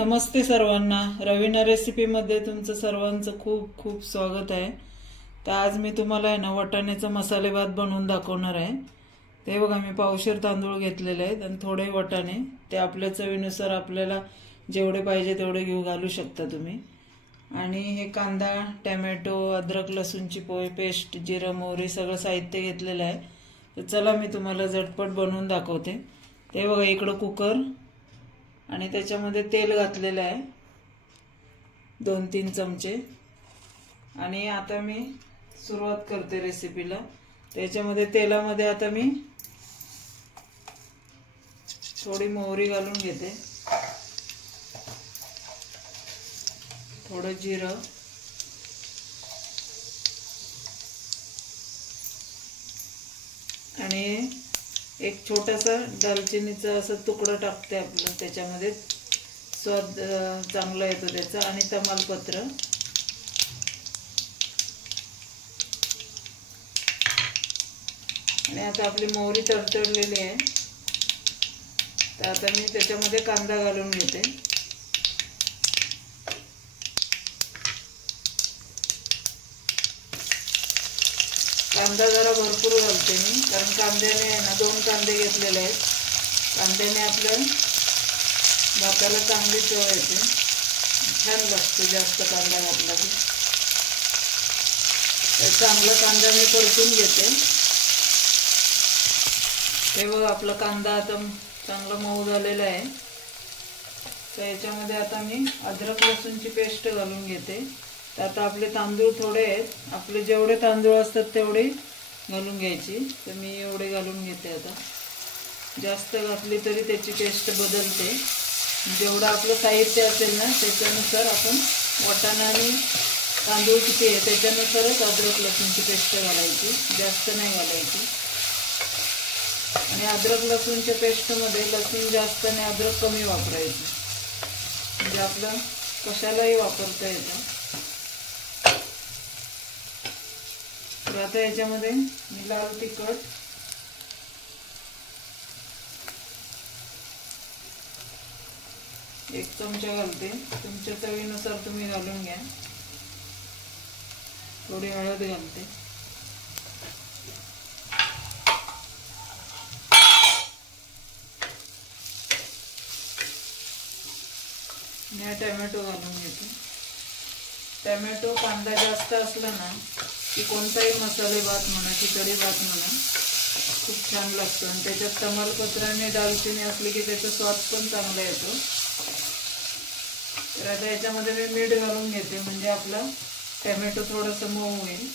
नमस्ते सर्वांना, रवीना रेसिपीमध्ये तुमचं सर्वांचं खूप खूप स्वागत आहे। तर आज मी तुम्हाला आहे ना वाटाण्याचा मसाले भात बनवून दाखवणार आहे। ते बघा, मी पावशेर तांदूळ घेतलेले आहेत आणि थोडे वाटाणे, ते आपल्या चवीनुसार आपल्याला जेवढे पाहिजे तेवढे घालू शकता तुम्ही। आणि हे कांदा, टोमॅटो, अद्रक लसूणची पेस्ट, जिरा मोहरी सगळं साहित्य घेतलेलं आहे। तर चला मी तुम्हाला झटपट बनवून दाखवते। ते बघा, इकडे कुकर आणि त्याच्यामध्ये तेल घातलेलं आहे 2-3 चमचे। आणि आता मी सुरुवात करते रेसिपीला। त्याच्यामध्ये तेलामध्ये आता मी थोडी मोहरी घालून घेते, थोडं जिरं, आणि एक छोटासा दालचिनीचा असं तुकडा टाकते आपलं, त्याच्यामध्ये स्वाद चांगला येतो त्याचा, आणि तमालपत्र। आणि आता आपली मोहरी तडतडलेली आहे, तर आता मी त्याच्यामध्ये कांदा घालून घेते। कांदा जरा भरपूर घालते मी, कारण कांद्याने आहे ना 2 कांदे घेतलेले आहेत। कांद्याने आपल्या भाताला चांगली चव येते, छान लागते जास्त कांदा घातला की। तर चांगला कांदा मी परतून घेते। हे बघा, आपला कांदा आता चांगला मऊ झालेला आहे। तर याच्यामध्ये आता मी अद्रक लसूणची पेस्ट घालून घेते। तर आता आपले तांदूळ थोडे आहेत, आपले जेवढे तांदूळ असतात तेवढे घालून घ्यायची। तर मी एवढे घालून घेते। आता जास्त घातली तरी त्याची टेस्ट बदलते। जेवढं आपलं साहित्य असेल ना त्याच्यानुसार आपण वाटाणा आणि तांदूळ किती आहे त्याच्यानुसारच अद्रक लसूणची पेस्ट घालायची, जास्त नाही घालायची। आणि अद्रक लसूणच्या पेस्टमध्ये लसूण जास्त आणि अद्रक कमी वापरायचं, म्हणजे आपलं कशालाही वापरता येतं। तर आता याच्यामध्ये मी लाल तिखट, एक चमचा घालते, तुमच्या चवीनुसार तुम्ही घालून घ्या। थोडी हळद घालते, आणि टोमॅटो घालून घेते। टोमॅटो कांदा जास्त असला ना की कोणताही मसाले भात म्हणा, खिचडी भात म्हणा, खूप छान लागतो। आणि त्याच्यात तमालपत्र आणि दालचिनी असली की त्याचा स्वाद पण चांगला येतो। तर आता याच्यामध्ये मी मीठ घालून घेते, म्हणजे आपला टोमॅटो थोडासा मऊ होईल।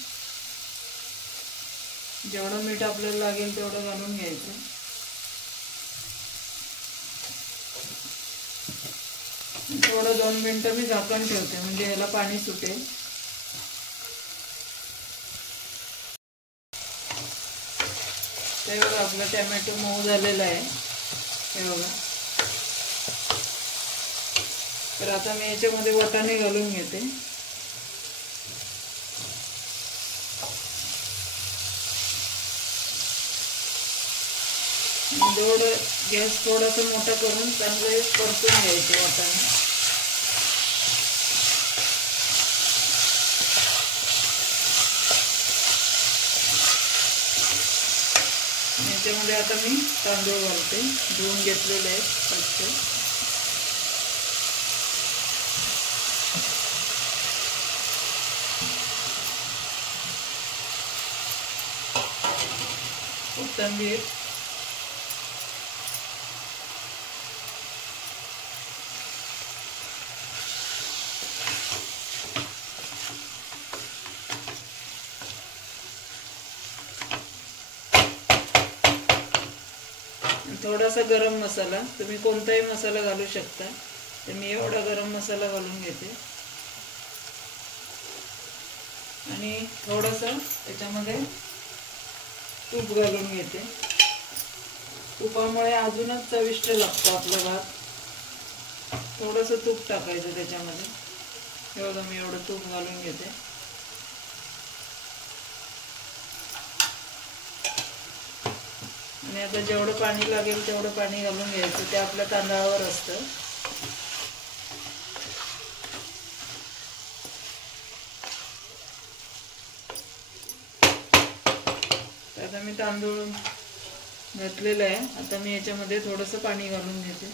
जेवढं मीठ आपल्याला लागेल तेवढं घालून घ्यायचं। थोडं 2 मिनिटं मी झाकण ठेवते, म्हणजे याला पाणी सुटेल। हे बघा, आपला टोमॅटो मऊ झालेला आहे, हे बघा। तर आता मी याच्यामध्ये वाटाणे घालून घेते। जेवढं गॅस थोडासा मोठा करून चांगले परतून घ्यायचे वाटाणे। याच्यामध्ये आता मी तांदूळ घालते, धुवून घेतलेले आहेत स्वच्छ। कोथिंबीर, थोडासा गरम मसाला, तुम्ही कोणताही मसाला घालू शकता। तर मी एवढा गरम मसाला घालून घेते, आणि थोडंसं त्याच्यामध्ये तूप घालून घेते। तुपामुळे अजूनच चविष्ट लागतो आपला भात। थोडंसं तूप टाकायचं त्याच्यामध्ये, हे बघा मी एवढं तूप घालून घेते। आणि आता जेवढं पाणी लागेल तेवढं पाणी घालून घ्यायचं, ते आपल्या तांदळावर असतं। मी तांदूळ घातलेलं आहे. आता मी याच्यामध्ये थोडंसं पाणी घालून घेते.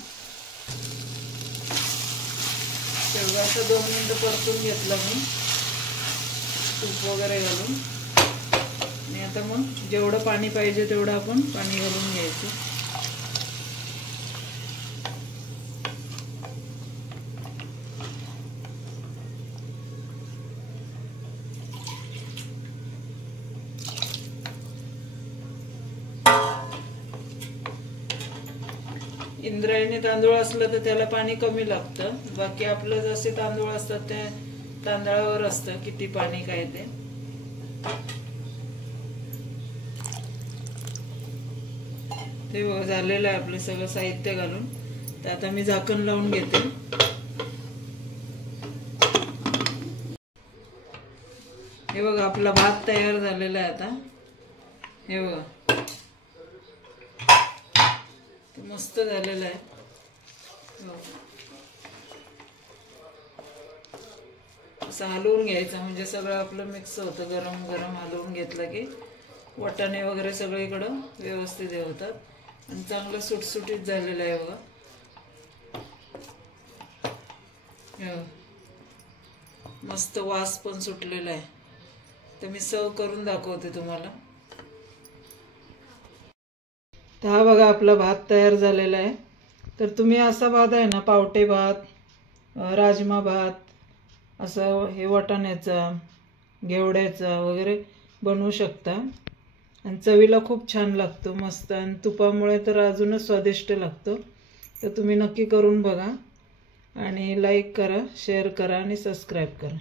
तेवढं असं 2 मिनिटं परतून घेतलं मी तूप वगैरे घालून. आणि आता मग जेवढं पाणी पाहिजे तेवढं आपण पाणी घालून घ्यायचं. इंद्रायणी तांदूळ असलं तर त्याला पाणी कमी लागतं. बाकी आपलं जसे तांदूळ असतात ते तांदळावर असतं किती पाणी काय ते. ते झालेलं आहे आपलं सगळं साहित्य घालून. तर आता मी झाकण लावून घेते. हे बघा आपला भात तयार झालेला आहे. आता हे बघा मस्त झालेला आहे. असं हलवून घ्यायचं म्हणजे सगळं आपलं मिक्स होतं. गरम गरम हलवून घेतलं की वाटाणे वगैरे सगळीकडं व्यवस्थित हे होतात. आणि चांगलं सुटसुटीत झालेलं आहे बघा. मस्त वास पण सुटलेला आहे. तर मी सर्व करून दाखवते तुम्हाला. तर हा बघा आपला भात तयार झालेला आहे. तर तुम्ही असा भात आहे ना, पावटे भात, राजमा भात, असं हे वाटाण्याचा, घेवड्याचा वगैरे बनवू शकता. आणि चवीला खूप छान लागतो मस्त. आणि तुपामुळे तर अजूनच स्वादिष्ट लागतो. तर तुम्ही नक्की करून बघा. आणि लाईक करा, शेअर करा आणि सबस्क्राईब करा.